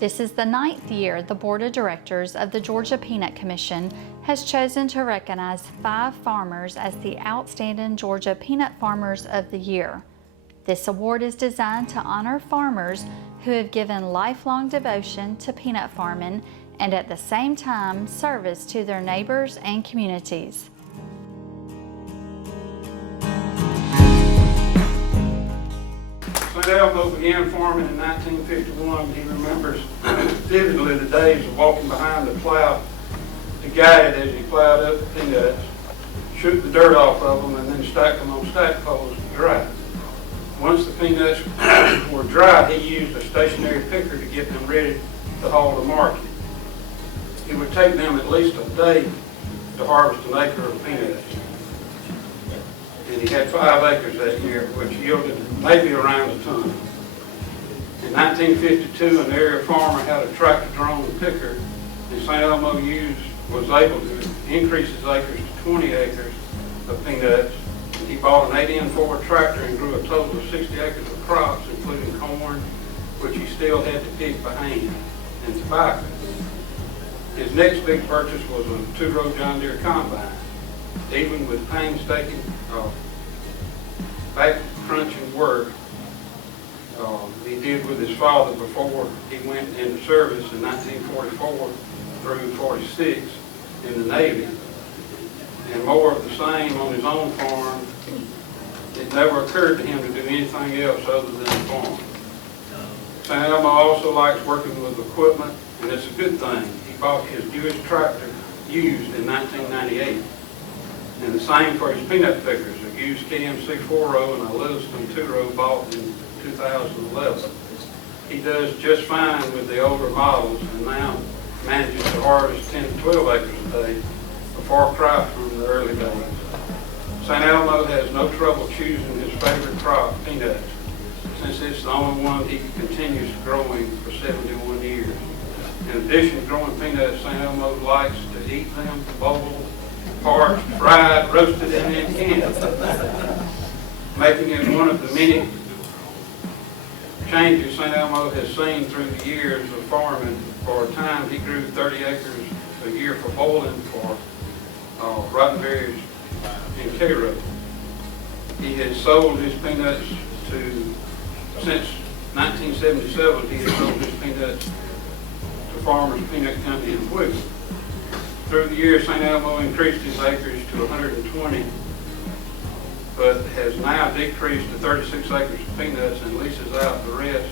This is the 9th year the Board of Directors of the Georgia Peanut Commission has chosen to recognize 5 farmers as the Outstanding Georgia Peanut Farmers of the Year. This award is designed to honor farmers who have given lifelong devotion to peanut farming and at the same time service to their neighbors and communities. St. Elmo began farming in 1951. He remembers vividly the days of walking behind the plow to guide as he plowed up the peanuts, shook the dirt off of them, and then stacked them on stack poles to dry. Once the peanuts were dry, he used a stationary picker to get them ready to haul to market. It would take them at least a day to harvest an acre of peanuts. And he had 5 acres that year, which yielded maybe around a ton. In 1952, an area farmer had a tractor-drawn picker, and St. Elmo was able to increase his acres to 20 acres of peanuts. And he bought an 8N Ford tractor and grew a total of 60 acres of crops, including corn, which he still had to pick by hand, and tobacco. His next big purchase was a 2-row John Deere combine. Even with painstaking back-crunching work he did with his father before he went into service in 1944 through 46 in the Navy, and more of the same on his own farm. It never occurred to him to do anything else other than farm. St. Elmo also likes working with equipment, and it's a good thing. He bought his newest tractor used in 1998. And the same for his peanut pickers, a used KMC 4-row and a Littleton 2-row bought in 2011. He does just fine with the older models and now manages to harvest 10 to 12 acres a day, a far cry from the early days. St. Elmo has no trouble choosing his favorite crop, peanuts, since it's the only one he continues growing for 71 years. In addition to growing peanuts, St. Elmo likes to eat them boiled, parched, fried, roasted, and then canned, making it one of the many changes St. Elmo has seen through the years of farming. For a time, he grew 30 acres a year for boiling for rotten berries in Cairo. He has sold his peanuts since 1977, he has sold his peanuts to Farmers Peanut Company in Quigley. Through the years, St. Elmo increased his acres to 120, but has now decreased to 36 acres of peanuts and leases out the rest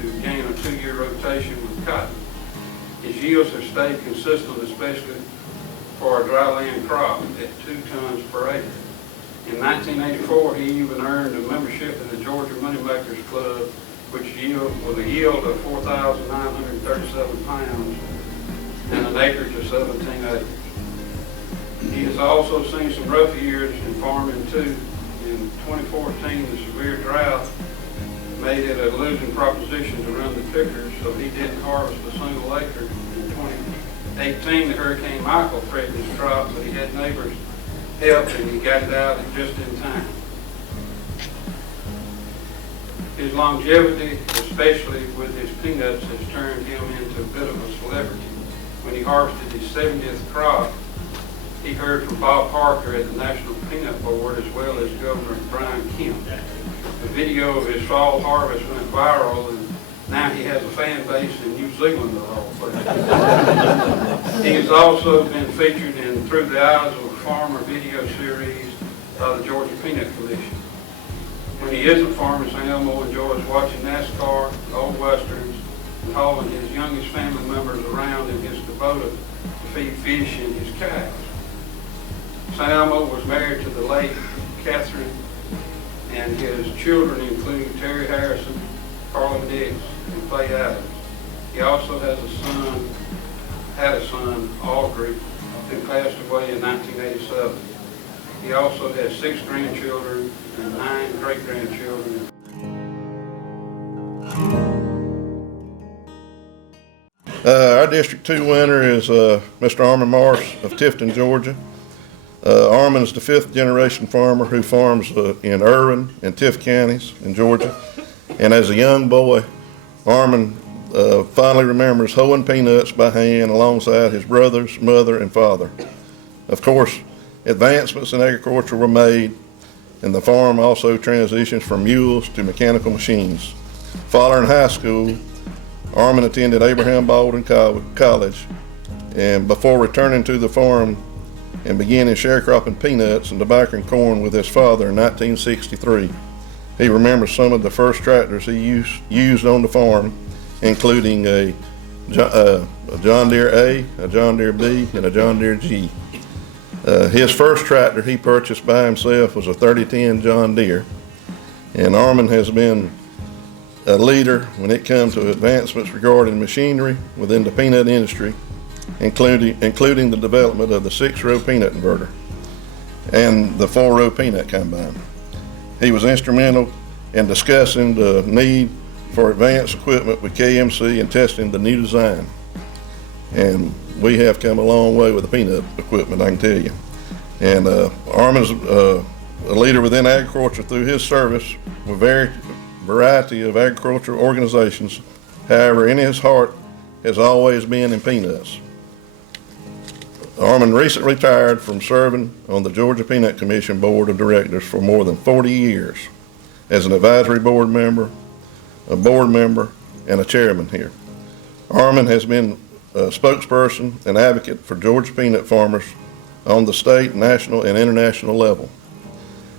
to gain a 2-year rotation with cotton. His yields have stayed consistent, especially for a dry land crop at 2 tons per acre. In 1984, he even earned a membership in the Georgia Moneymakers Club, with a yield of 4,937 pounds and an acreage of 17 acres. He has also seen some rough years in farming too. In 2014, the severe drought made it a losing proposition to run the pickers, so he didn't harvest a single acre. In 2018, the Hurricane Michael threatened his crop, but he had neighbors help and he got it out just in time. His longevity, especially with his peanuts, has turned him into a bit of a celebrity. When he harvested his 70th crop, he heard from Bob Parker at the National Peanut Board, as well as Governor Brian Kemp. The video of his fall harvest went viral, and now he has a fan base in New Zealand of all places. He has also been featured in Through the Eyes of a Farmer video series by the Georgia Peanut Commission. When he isn't farming, St. Elmo enjoys watching NASCAR, old westerns, and hauling his youngest family members around in his Kubota to feed fish and his cows. St. Elmo was married to the late Catherine, and his children include Terry Harrison, Carlin Dix, and Clay Adams. He also had a son, Audrey, who passed away in 1987. He also has 6 grandchildren and 9 great-grandchildren. Our District 2 winner is Mr. Armin Morris of Tifton, Georgia. Armin is the 5th generation farmer who farms in Irwin and Tift counties in Georgia. And as a young boy, Armin fondly remembers hoeing peanuts by hand alongside his brothers, mother, and father. Of course, advancements in agriculture were made, and the farm also transitions from mules to mechanical machines. Following high school, Armin attended Abraham Baldwin College, and before returning to the farm and beginning sharecropping peanuts and tobacco and corn with his father in 1963. He remembers some of the first tractors he used on the farm, including a John Deere A, a John Deere B, and a John Deere G. His first tractor he purchased by himself was a 3010 John Deere, and Armin has been a leader when it comes to advancements regarding machinery within the peanut industry, including the development of the 6-row peanut inverter and the 4-row peanut combine. He was instrumental in discussing the need for advanced equipment with KMC and testing the new design. And we have come a long way with the peanut equipment, I can tell you. And Armin's a leader within agriculture through his service with variety of agricultural organizations. However, in his heart has always been in peanuts. Armin recently retired from serving on the Georgia Peanut Commission Board of Directors for more than 40 years as an advisory board member, a board member, and a chairman here. Armin has been a spokesperson and advocate for Georgia peanut farmers on the state, national, and international level.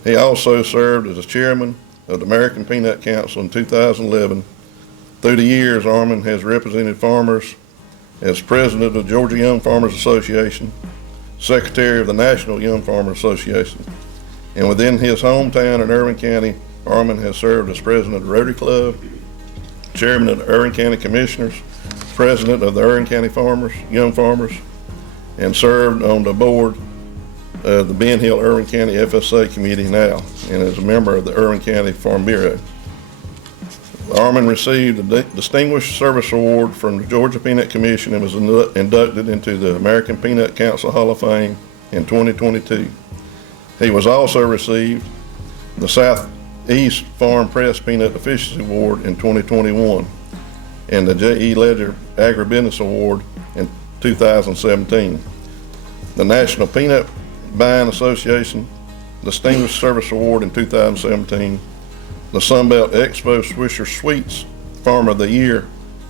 He also served as a chairman of the American Peanut Council in 2011. Through the years, Armin has represented farmers as president of the Georgia Young Farmers Association, secretary of the National Young Farmers Association, and within his hometown in Irwin County, Armin has served as president of the Rotary Club, chairman of the Irwin County Commissioners, president of the Irwin County Young Farmers, and served on the board of the Ben Hill Irwin County FSA Committee now, and is a member of the Irwin County Farm Bureau. Armin received a Distinguished Service Award from the Georgia Peanut Commission and was inducted into the American Peanut Council Hall of Fame in 2022. He was also received the Southeast Farm Press Peanut Efficiency Award in 2021 and the J.E. Ledger Agribusiness Award in 2017. The National Peanut Buying Association Distinguished Service Award in 2017, the Sunbelt Expo Swisher Sweets Farmer of the Year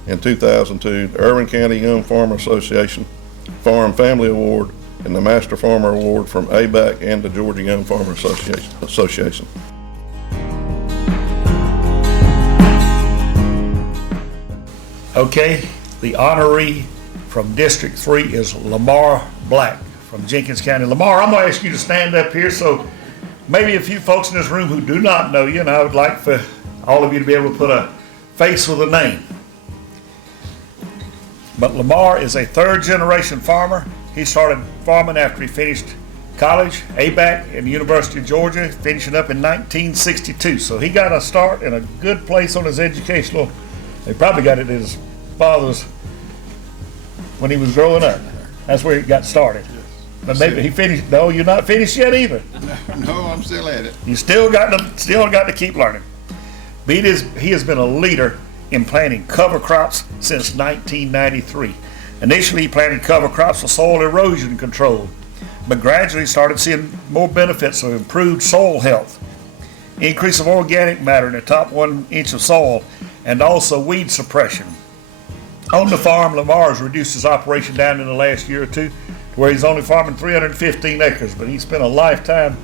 in 2002, the Irwin County Young Farmer Association Farm Family Award, and the Master Farmer Award from ABAC and the Georgia Young Farmer Association. Okay, the honoree from District 3 is Lamar Black from Jenkins County. Lamar, I'm going to ask you to stand up here so maybe a few folks in this room who do not know you, and I would like for all of you to be able to put a face with a name. But Lamar is a third-generation farmer. He started farming after he finished college, ABAC, in the University of Georgia, finishing up in 1962. So he got a start in a good place on his educational. He probably got it at his father's when he was growing up. That's where he got started. But maybe he finished. No, you're not finished yet either. No, I'm still at it. You still got to keep learning. He has been a leader in planting cover crops since 1993. Initially, he planted cover crops for soil erosion control, but gradually started seeing more benefits of improved soil health, increase of organic matter in the top 1 inch of soil, and also weed suppression. On the farm, Lamar has reduced his operation down in the last year or two, where he's only farming 315 acres, but he spent a lifetime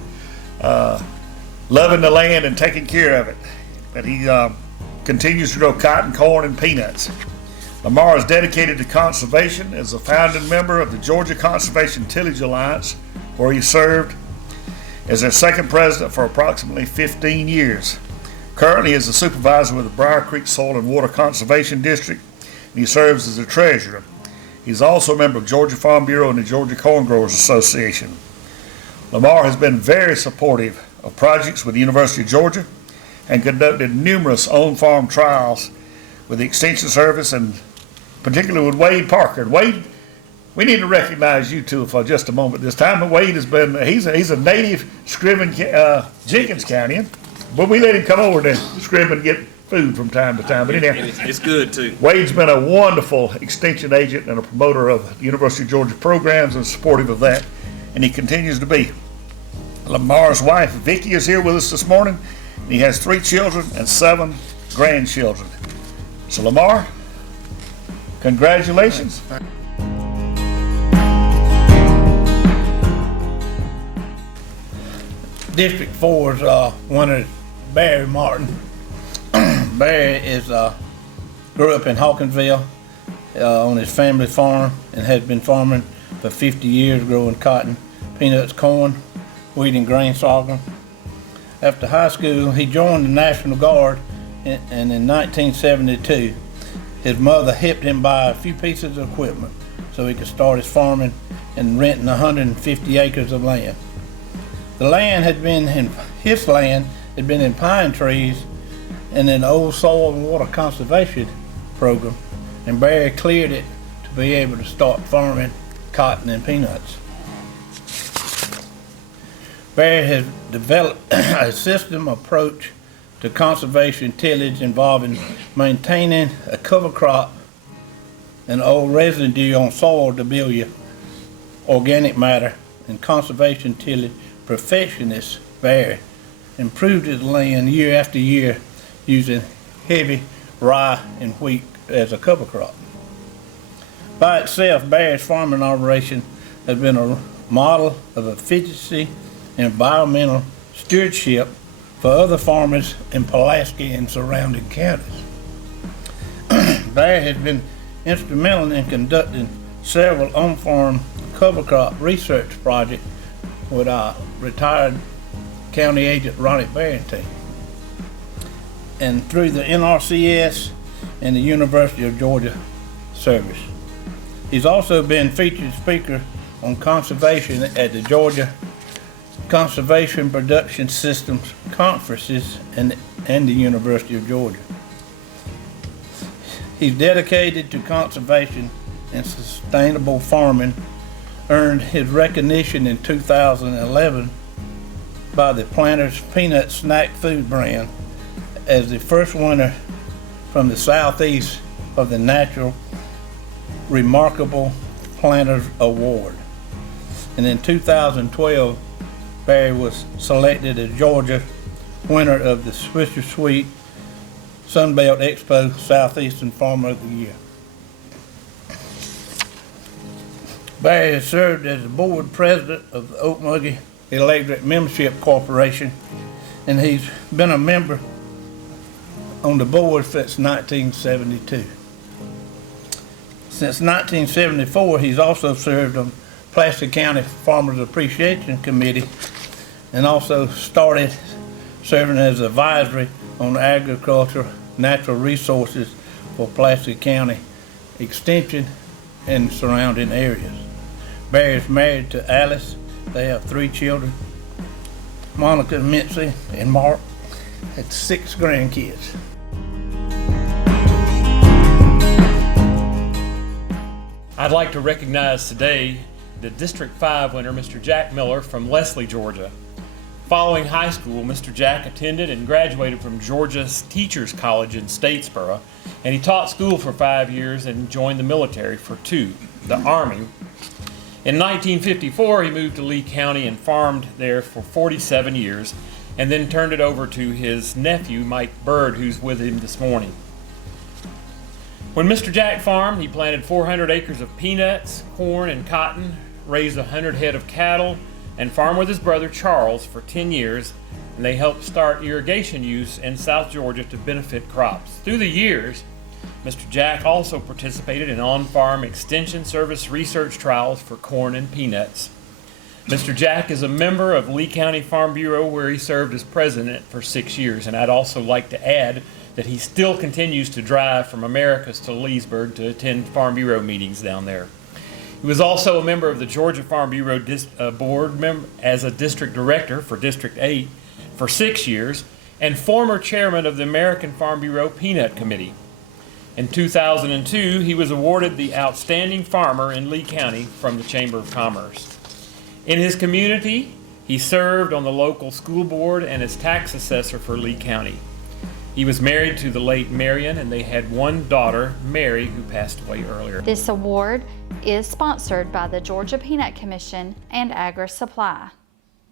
loving the land and taking care of it. But he continues to grow cotton, corn, and peanuts. Lamar is dedicated to conservation as a founding member of the Georgia Conservation Tillage Alliance, where he served as their second president for approximately 15 years. Currently, he is a supervisor with the Briar Creek Soil and Water Conservation District, and he serves as a treasurer. He's also a member of Georgia Farm Bureau and the Georgia Corn Growers Association. Lamar has been very supportive of projects with the University of Georgia and conducted numerous on-farm trials with the Extension Service and particularly with Wade Parker. And Wade, we need to recognize you two for just a moment this time. And Wade has been, he's a native Scriven, Jenkins County, but we let him come over to Scriven and get food from time to time. But anyhow, It's good too. Wade's been a wonderful extension agent and a promoter of the University of Georgia programs and supportive of that, and he continues to be. Lamar's wife, Vicki, is here with us this morning. He has 3 children and 7 grandchildren. So Lamar, congratulations. District 4's winner is Barry Martin. Barry grew up in Hawkinsville on his family farm and has been farming for 50 years, growing cotton, peanuts, corn, wheat, and grain sorghum. After high school, he joined the National Guard, and in 1972, his mother helped him buy a few pieces of equipment so he could start his farming and renting 150 acres of land. His land had been in pine trees and an old soil and water conservation program, and Barry cleared it to be able to start farming cotton and peanuts. Barry has developed a system approach to conservation tillage involving maintaining a cover crop and old residue on soil to build you organic matter, and conservation tillage perfectionist Barry improved his land year after year using heavy rye and wheat as a cover crop. By itself, Barry's farming operation has been a model of efficiency and environmental stewardship for other farmers in Pulaski and surrounding counties. Barry has been instrumental in conducting several on-farm cover crop research projects with our retired county agent Ronnie Barrington, and through the NRCS and the University of Georgia service. He's also been featured speaker on conservation at the Georgia Conservation Production Systems conferences and the University of Georgia. He's dedicated to conservation and sustainable farming, earned his recognition in 2011 by the Planters Peanut Snack Food brand as the first winner from the Southeast of the Natural Remarkable Planters Award. And in 2012, Barry was selected as Georgia winner of the Swisher Sweet Sunbelt Expo Southeastern Farmer of the Year. Barry has served as the board president of the Okmulgee Electric Membership Corporation, and he's been a member on the board since 1972. Since 1974, he's also served on Pulaski County Farmers Appreciation Committee and also started serving as advisory on agriculture, natural resources for Pulaski County Extension and surrounding areas. Barry is married to Alice. They have 3 children, Monica, Mitzi, and Mark. Had 6 grandkids. I'd like to recognize today the District 5 winner, Mr. Jack Miller from Leslie, Georgia. Following high school, Mr. Jack attended and graduated from Georgia's Teachers College in Statesboro, and he taught school for 5 years and joined the military for 2, the Army. In 1954, he moved to Lee County and farmed there for 47 years, and then turned it over to his nephew, Mike Bird, who's with him this morning. When Mr. Jack farmed, he planted 400 acres of peanuts, corn, and cotton, raised 100 head of cattle, and farmed with his brother Charles for 10 years, and they helped start irrigation use in South Georgia to benefit crops. Through the years, Mr. Jack also participated in on-farm extension service research trials for corn and peanuts. Mr. Jack is a member of Lee County Farm Bureau, where he served as president for 6 years, and I'd also like to add that he still continues to drive from Americus to Leesburg to attend Farm Bureau meetings down there. He was also a member of the Georgia Farm Bureau board as a district director for District 8 for 6 years, and former chairman of the American Farm Bureau Peanut Committee. In 2002, he was awarded the Outstanding Farmer in Lee County from the Chamber of Commerce. In his community, he served on the local school board and as tax assessor for Lee County. He was married to the late Marion, and they had one daughter, Mary, who passed away earlier. This award is sponsored by the Georgia Peanut Commission and Agri Supply.